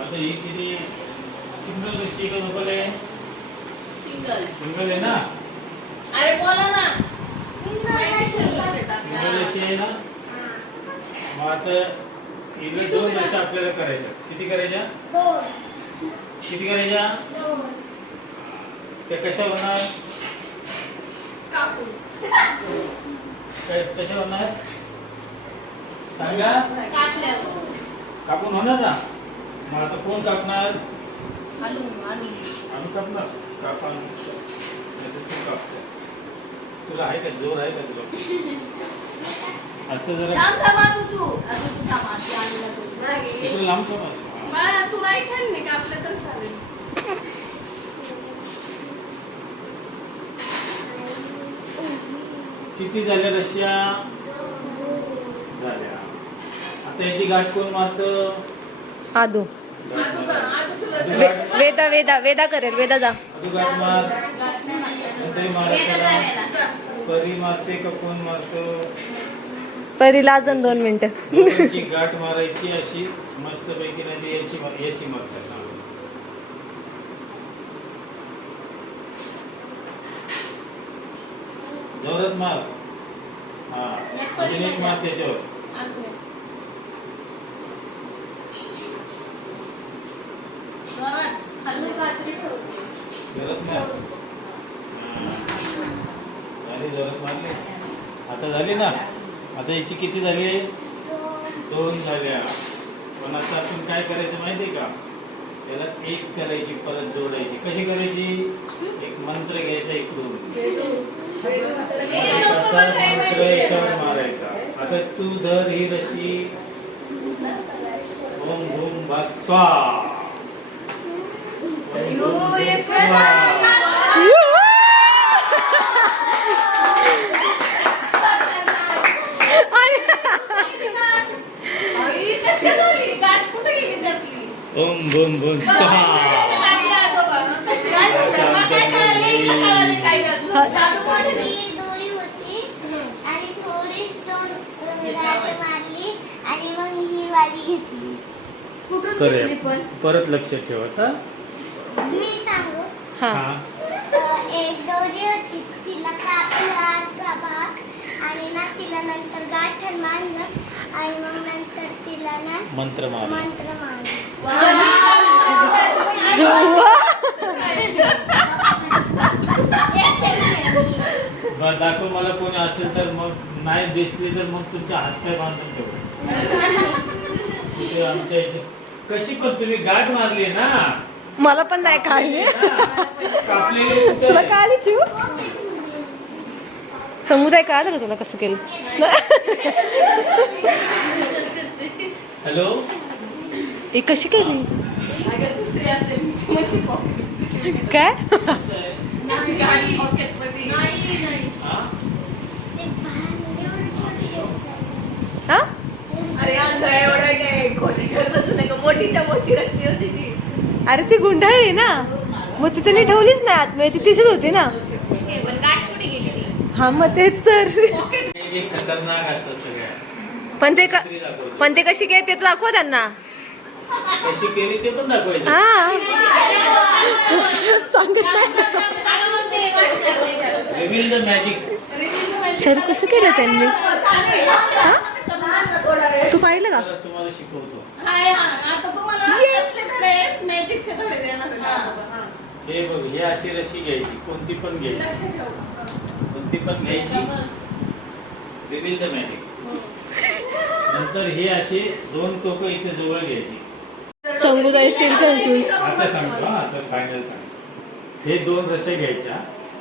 आता ही किती? सिंगल रस्सी का डबल आहे? सिंगल. सिंगल आहे ना? अरे बोला ना. सिंगल रस्सी आहे ना मग आता इकडे दोन रस्सी आपल्याला करायच्या. किती करायच्या? किती करायच्या? त्या कशा होणार? काय कशा होणार? सांगा. कापून होणार ना? मग आता कोण कापणार? आम्ही कापणार? कापा नाहीतर तू कापते. तुला आहे का? जोर आहे का तुला? असं जरा तुला लांब कर असं. तू राईट हँड नाही कापलं तर चालेल. किती झाल्या रश्या? झाल्या. आता याची गाठ कोण मारत? आदू. वेदा वेदा वेदा करेल वेदा जा. परी का कोण मारतो परीला अजून दोन मिनिटं. गाठ मारायची अशी मस्त पैकी नाही याची याची मारतात जोरात मार. हा अजून एक मार त्याच्यावर अजून एक. जोरात. खाली कात्री ठेव. जोरात मार हा. झाली जोरात मारली. आता झाली ना? आता याची किती झाली दोन झाल्या. पण आता आपण काय करायचं माहिती आहे का? त्याला एक करायची परत जोडायची. कशी करायची? एक मंत्र घ्यायचा इकडून ए, नको कसा मला काय मंत्र याच्यावर मारायचा. आता तू धर ही रशी ओम भूम बस्वा ओम भूम बस्वा. आई, परत लक्षात ठेवता मी सांगू? हा. एक दोरी होती. तिला कापला भाग. आणि ना तिला नंतर गाठण मारलं. आणि मग नंतर तिला ना मंत्र मार मंत्र मारलं. ब- दाखव मला कोणी असेल तर मग नाही दिसले तर मग तुमच्या हातपाय बांधून ठेव. आमच्या इथे कशी पण तुम्ही गाठ मारली ना मला पण नाही काढली तुला? काढली चिव समुदाय कळालं का तुला कसं केलं हॅलो ही कशी केली. काय. हा? हा अरे काय मोठीच्या मोठी रस्ती होती ती अरे ती गुंडाळली ना. मग ती त्यांनी ठेवलीच नाही आतमध्ये ती तिथेच होती ना. हा मग तेच तर. खतरनाक असतात सगळ्या पण ते क- पण ते कशी केली ते तर दाखव त्यांना. कशी केली ते पण दाखवायचं हा. सांगत नाही. कसं केलं त्यांनी? तू पाहिलं का? तुम्हाला शिकवतो. हाय हा आता तुम्हाला कसले धडे मॅजिकचे धडे देणार आहेत आजोबा. हा. हे बघ हे अशी रशी घ्यायची कोणती पण घ्यायची. कोणती पण घ्यायची. रिव्हील द मॅजिक नंतर हे असे दोन टोकं इथे जवळ घ्यायची. संगुदाय स्टील कन्फ्युज आता सांगतो आता फायनल सांग हे दोन रस्से घ्यायच्या.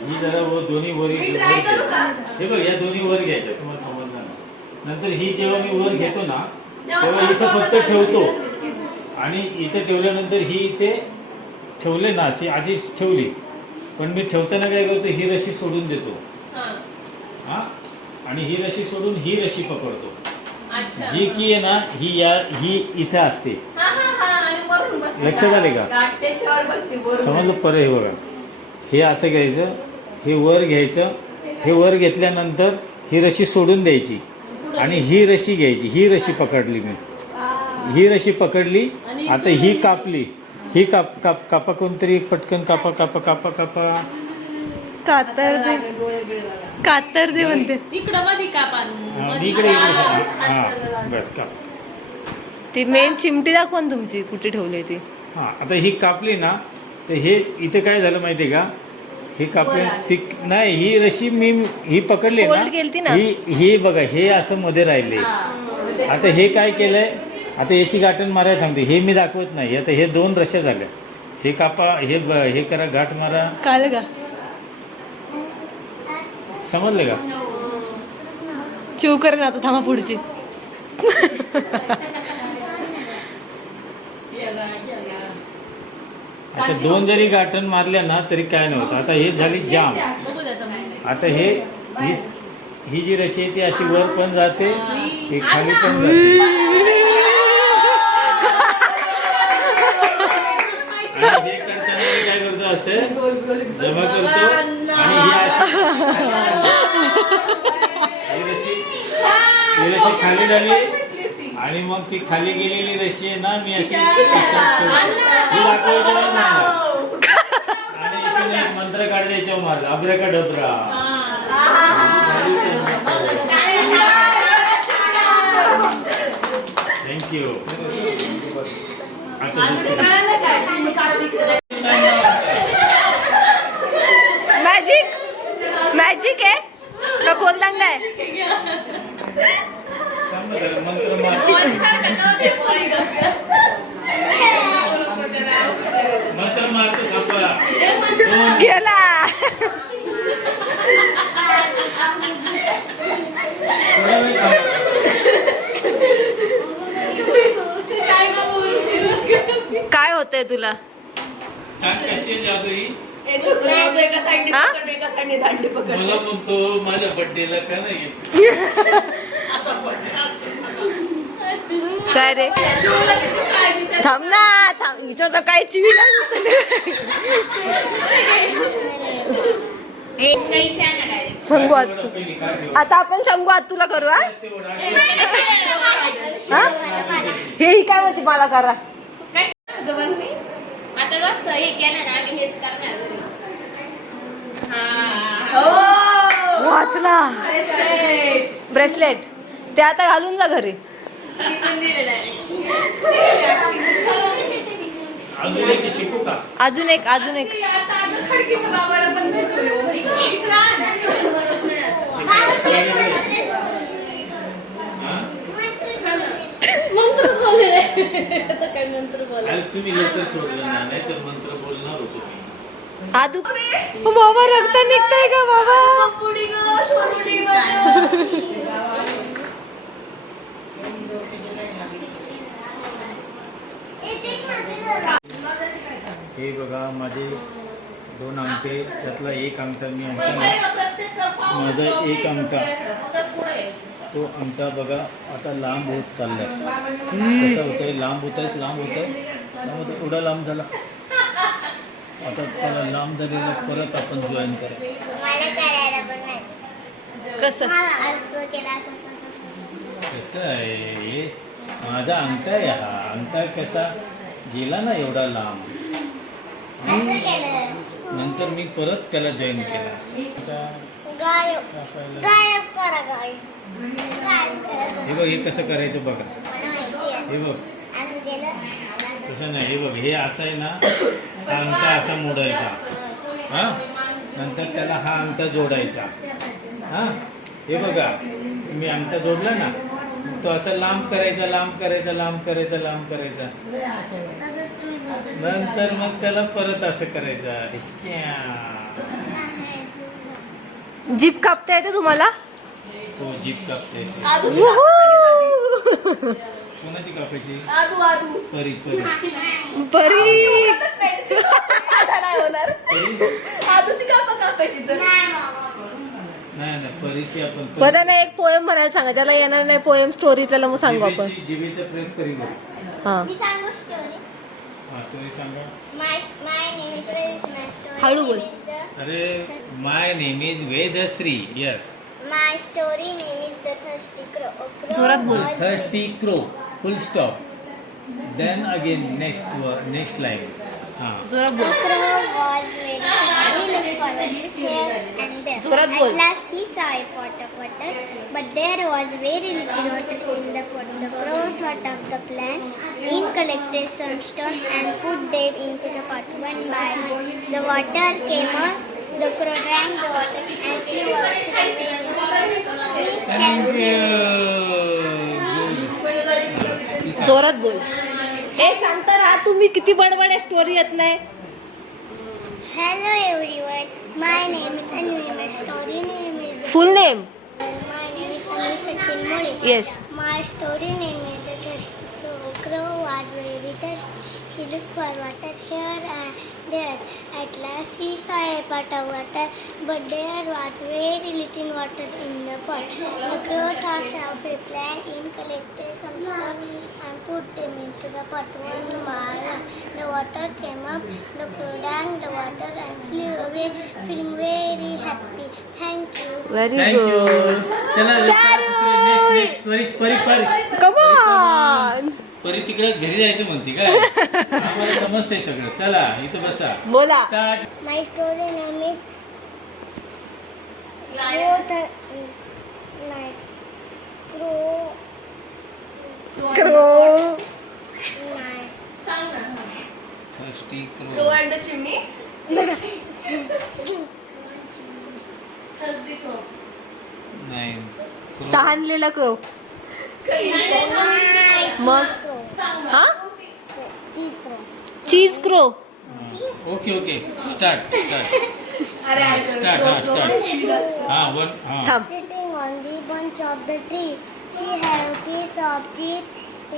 ही जरा व दोन्ही वरी? हे बघ या दोन्ही वर घ्यायच्या. नंतर ही जेव्हा मी वर घेतो ना तेव्हा इथं फक्त ठेवतो. आणि इथे ठेवल्यानंतर ही इथे ठेवले ना अशी आधी ठेवली. पण मी ठेवताना काय करतो ही रशी सोडून देतो. हा. हा? आणि ही रशी सोडून ही रशी पकडतो. जी की आहे ना ही या ही इथे असते. हा हा हा. लक्षात आले का? समजलं? परत हे बघा. हे असं घ्यायचं हे वर घ्यायचं. हे वर घेतल्यानंतर ही रशी सोडून द्यायची. आणि ही रशी घ्यायची ही रशी पकडली मी. ही रशी पकडली आता ही कापली. ही काप काप कापा कोणतरी पटकन कापा कापा कापा कापा. कातर दे. कातर दे म्हणते. इकडं मध्ये हा, इकडे इकडे हा बस काप. ती मेन चिमटी दाखवा ना तुमची कुठे ठेवली ती हा आता ही कापली ना तर हे इथे काय झालं माहिती आहे का? ही कापली ती नाही ही रशी मी ही पकडली Fold केलती ना? ही ही बघा हे असं मध्ये राहिले. आता हे काय केलंय? आता याची गाठण मारायला सांगते. हे मी दाखवत नाही. आता हे दोन रश्या झाल्या. हे कापा हे ब- हे करा गाठ मारा. कळलं का? समजलं का? चिव कर ना आता थांबा पुढची. अशा दोन जरी गाठण मारल्या ना तरी काय नव्हतं आता हे झाली जाम. आता. हे ही ही जी रशी आहे ती अशी वर पण जाते ती खाली पण जाते. आणि हे करताना मी काय करतो असं जमा करतो आणि ही अशी ही रशी ही रशी खाली झाली. आणि मग ती खाली गेलेली रशी आहे ना मी अशी. ही मला. आणि मंत्र काढ याच्यावर मारला अब्रा का डबरा थँक्यू. मॅजिक मॅजिक आहे का कोणतांगा आहे थांब ना जरा, मंत्र मार मंत्र मारतो थांबा दोन गेला. काय होतंय तुला? सांग कशी आहे जादू मला म्हणतो माझ्या बर्थडेला का नाही येत? काय रे? थांब ना थांब. काय चिवीला सांगू आत आपण सांगू आत तुला करू हा. हा? हे ही काय म्हणते मला करा. हे. वाचला ब्रेसलेट ते आता घालून जा घरी. अजून एक शिकू का अजून एक अजून. हा? मंत्र बोला अरे तुम्ही लवकर सोडलं ना नाही तर मंत्र बोलणार होतो मी आदू ओ बाबा रक्त निघतंय का बाबा पुडी ग सोनुली बघ. हे बघा माझे दोन अंगठे त्यातला एक अंगठा मी अंगठा माझा एक अंगठा. तो अंगठा बघा आता लांब होत चाललाय. कसा होत आहे लांब होत आहेत लांब होत आहे लांब होत आहे एवढा लांब झाला. आता त्याला लांब झालेला परत आपण जॉईन करा मला करायला पण माहिती. कसं? मला असं केलं असं असं असं असं असं. कसं आहे? माझा अंगठा आहे हा. अंगठा कसा? गेला ना एवढा लांब. नंतर मी परत त्याला जॉईन केला. हे बघ हे कसं करायचं बघा. हे बघ. तसं नाही हे बघ हे असं आहे ना हा अंगठा असा मोडायचा. हा? नंतर त्याला हा अंगठा जोडायचा. हा? हे बघा मी अंगठा जोडला ना तो असा लांब करायचा लांब करायचा लांब करायचा लांब करायचा. नंतर मग त्याला परत असं करायचा. ढिसक्या जीप कापता येते तुम्हाला? तो जीप कापते कोणाची कापायची? आदू आदू. परी परी. परी! आता नाही. होणार. परी? बरं एक पोएम म्हणायला सांगा त्याला येणार नाही पोएम स्टोरी त्याला मग सांगू आपण. हा. मी सांगू स्टोरी हा तुम्ही सांगा. My my name is my story हळू बोल. अरे माय name is Vedashree yes my story name is the thirsty crow जोरात बोल. Thirty crow full stop then again next next line जोरात The बोल crow was very happy, looked forward here and there. जोरात बोल. At last he saw a pot of water, but there was very little water in the pot. The crow thought of the plan. He collected some stone and put them into the pot. One by one, the water came up. The crow drank the water and flew off. Thank you जोरात बोल ए शांत राहा तुम्ही किती बडबड story येत नाही Hello everyone, my name is Anvi. My story name is full name My name is Anu Sachin Mole. Yes. My story name is The Thirsty Crow. Crow was very thirsty. He looked for water here and there. At last he saw a pot of water, but there was very little water in the pot. The crow thought of a plan. He collected some stones and put them into the pot one by one. The water came up. The crow drank the water and flew away, feeling very happy. Thank you. Very thank you good चला next next त्वरित परी परी come on परी तिकडे घरी जायचं म्हणते काय आम्हाला समजतंय सगळं चला इथं बसा बोला start My story name is Night. Crow crow Night. सांग ना थर्स्टी द चिमणी Thursday crow. नाही तहानलेला क्रो मग Crow. सांग ना. हा Cheese crow. Cheese crow okay okay start start start हा स्टार्ट हा वन हा थांब Sitting on the bunch of the tree, she had a piece of cheese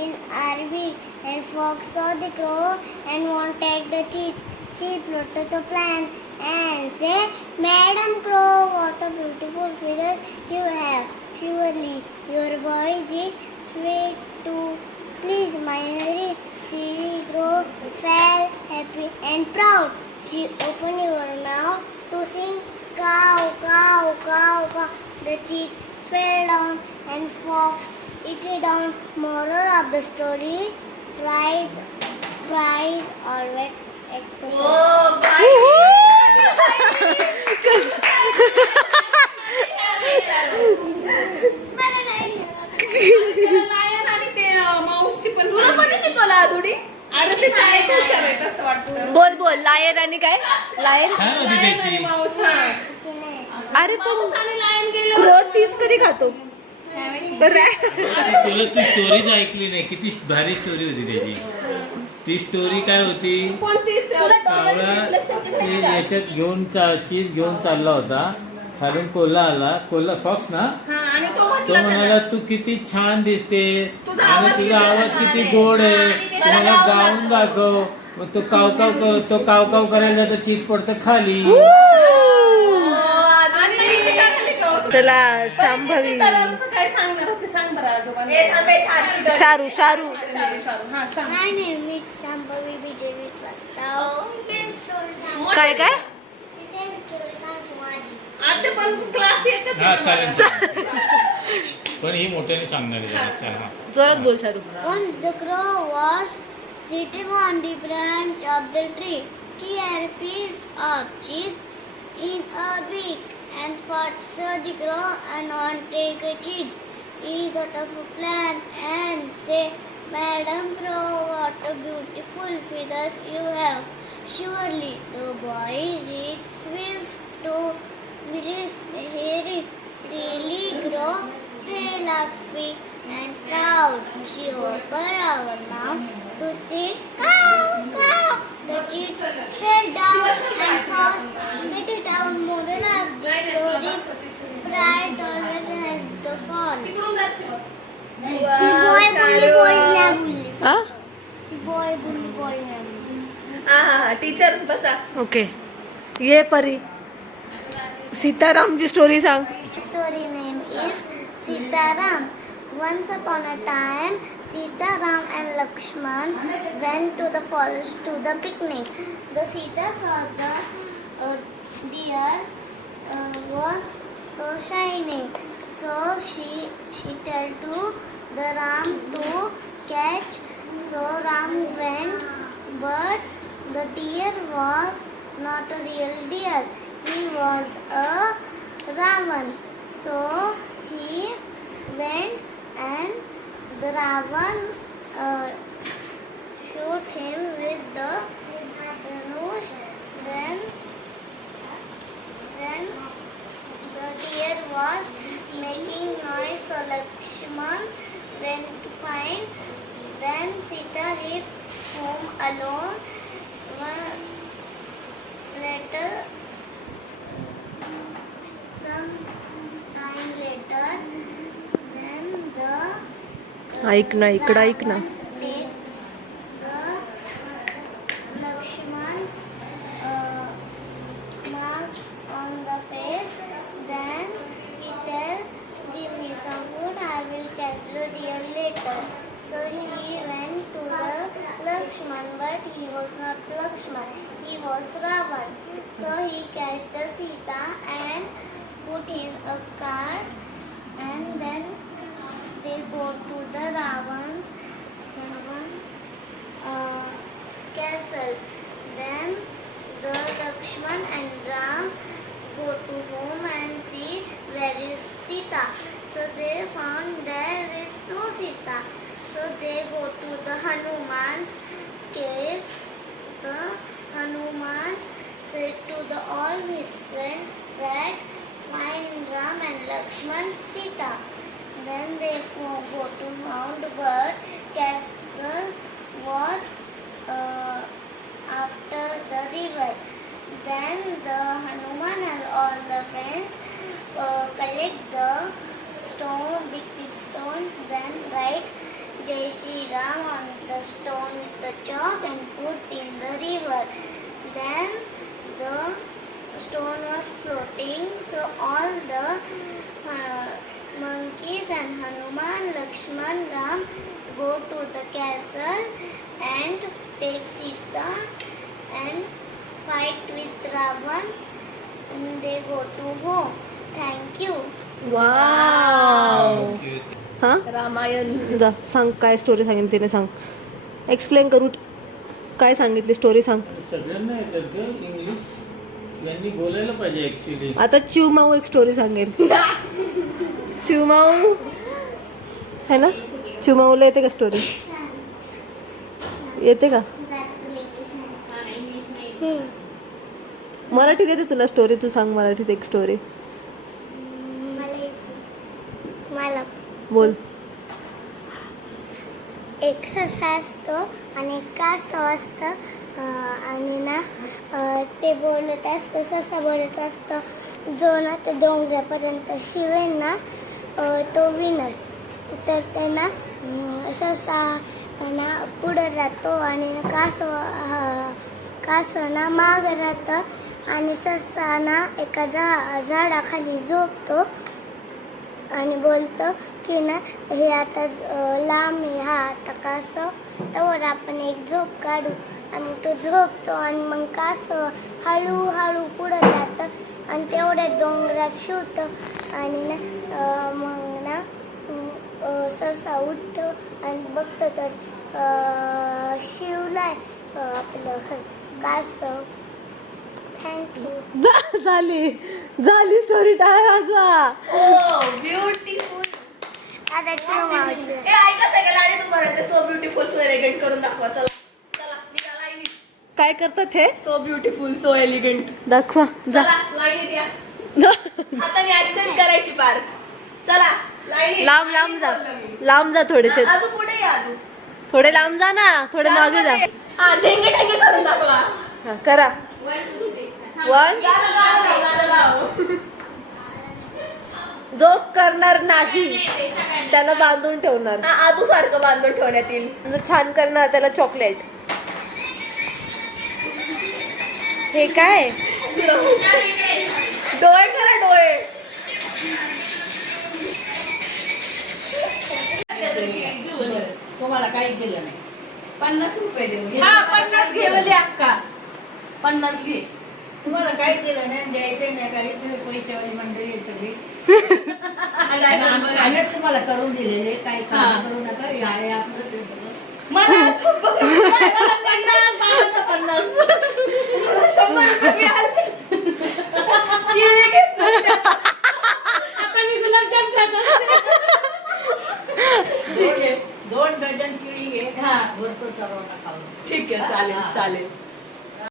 in her beak. And Fox saw the crow and take the cheese. He plotted the plan and said, Madam Crow, what a beautiful figure you have. Surely your voice is sweet too. Please, my Harry, she crow felt happy and proud. She opened her mouth to sing cow, cow, cow, cow. The cheese fell down and fox ate it down. Moral of the story: prize, prize always exercise. Lion आणि ते माऊसची पण तुला कोणी शिकवलं आधुडी अरे ते शाळेत हुशार आहेत असं वाटतं. बोल बोल. लायन आणि काय? लायन छान होती लायन आणि त्याची. माऊस हा. अरे पण माऊस आणि लायन गेले. क्रो चीज कधी खातो? तुला तू स्टोरीच ऐकली नाही. किती भारी स्टोरी होती त्याची. ती स्टोरी काय होती? कावळा ते याच्यात घेऊन चा चीज घेऊन चालला होता. खालून कोल्हा आला. कोल्हा फॉक्स ना? तो म्हणाला तू किती छान दिसते. आणि आवाज तुझा आवाज किती. गोड आहे. आणि तू मला गाऊन दाखव. मग तो काव काव कर- तो काव काव करायला जातो. चीज पडतं खाली आणि हिची काय झाली का हो? चला शांभवी सीतारामचं काय सांगणार होते सांग बरं आजोबा शारू शारू हा. काय काय ती same story सांग की माझी. आता पण क्लास एकच हा. पण ही मोठ्याने सांगणार हा. जोरात बोल शारू Once the crow was sitting on the branch of the tree. She had a piece of cheese in her beak and the crow and to take a cheese. He thought of a plan and said, Madam Crow, what a beautiful feathers you have. Surely the boy is swift to Mrs. Harry. Silly crow, fell happy and proud. She opened her mouth to say. The cheeks fell down and bit it out. Moral of the story, pride always has the fall. ती boy bully boy नाही बोलली. हा ती boy bully boy नाही बोलली. हा हा हा टीचर बसा ओके ये परी सीतारामची स्टोरी सांग story name is Sitaram. Once upon a time, Sitaram and Lakshman went to the forest to the picnic. The Sita saw the uh, deer uh, was so shining, So she she told to the Ram to catch So Ram went, but the deer was not a real deer. He was a Ravan. So he went and Ravan uh, shoot him with the Dhanush. Then, then the deer was making noise. So Lakshman went to find. Then Sita left home alone. One later, some time later, then the ऐक ना इकडं ऐक ना take the Lakshman's uh, marks on the face. Then he tell, give me some food, I will catch the deer later. So he went to the Lakshman, but he was not Lakshman, he was Ravan. So he catch the Sita and put in a cart and then So they found there is no Sita. So they go to the Hanuman's cave. The Hanuman said to the all his friends that find Ram and Lakshman Sita. Then they go to Mount Bird Castle was uh, after the river. Then the Hanuman and all the friends uh, collect the stone, big big stones. Then write Jai Shri Ram on the stone with the chalk and put in the river. Then the stone was floating, so all the uh, monkeys and Hanuman, Lakshman, Ram go to the castle and take Sita and fight with Ravan. And They go to home. Thank you. Wow हा रामायण. जा सांग काय story सांगितली तिने सांग. Explain करू काय सांगितली स्टोरी सांग. सगळ्यांना येतात का इंग्लिश बोलायला पाहिजे ऍक्च्युली आता चिवमाऊ एक स्टोरी सांगेल. चिवमाऊ है ना? चिवमाऊला येते का स्टोरी येते का? मराठीत येते तुला स्टोरी तू सांग मराठीत एक स्टोरी मला बोल. एक ससा असतो आणि एक कासव असतं आणि ना अं, ते बोलत असतं ससा बोलत असतं जो ना ते डोंगरापर्यंत शिवेल ना अं, तो विनर तर ते ना अं, ससा ना पुढं राहतो आणि ना कासव हा, कासव ना मागं राहतं आणि ससा ना एका झा झाडाखाली झोपतो. आणि बोलतो की ना हे आता लांब आहे हा आता कसं त्यावर आपण एक झोप काढू आणि तो झोपतो आणि मग कसं हळूहळू पुढं जातं आणि तेवढ्या डोंगरात शिवतं आणि ना मग ना ससा उठतो आणि बघतो तर शिवलाय आपलं कासं कासव. थँक्यू झाली. झाली स्टोरी टाळ वाजवा. ओ ब्युटिफुल ते सो ब्युटिफुल सो एलिगंट करून दाखवा. चला चला निघा लाईनीत. काय करतात हे? सो ब्युटिफुल सो एलिगंट दाखवा. चला ऍक्सेंट करायची पार. चला लांब लांब जा. लांब जा थोडेसे पुढे या थोडे लांब जा ना. थोडे मागे जा. हा ढेंगे ढेंगे करून दाखवा. हा, करा. वन. जो करणार नाही. त्याला बांधून ठेवणार. हा, आदू सारखं बांधून ठेवण्यात येईल. जो छान करणार त्याला चॉकलेट हे काय? डोळे करा डोळे. तुम्हाला काही दिलं नाही. पन्नास रुपये देऊ हा पन्नास घे अक्का. पन्नास घे. तुम्हाला काही दिलं नाही द्यायचं नाही काही तुम्ही पैशावाली मंडळी आहे सगळी. आम्हीच तुम्हाला करून दिलेले काही. काम करू नका हे आहे आपलं ते सगळं मला शंभर रुपये, मला पन्नास बाबांना पन्नास मला शंभर रुपये मिळाले. केळी घेतलं. आता मी गुलाबजाम खात असते. ठीक आहे दोन डझन केळी घे हा. भरपूर सर्वांना खाऊ ठीक आहे चालेल चालेल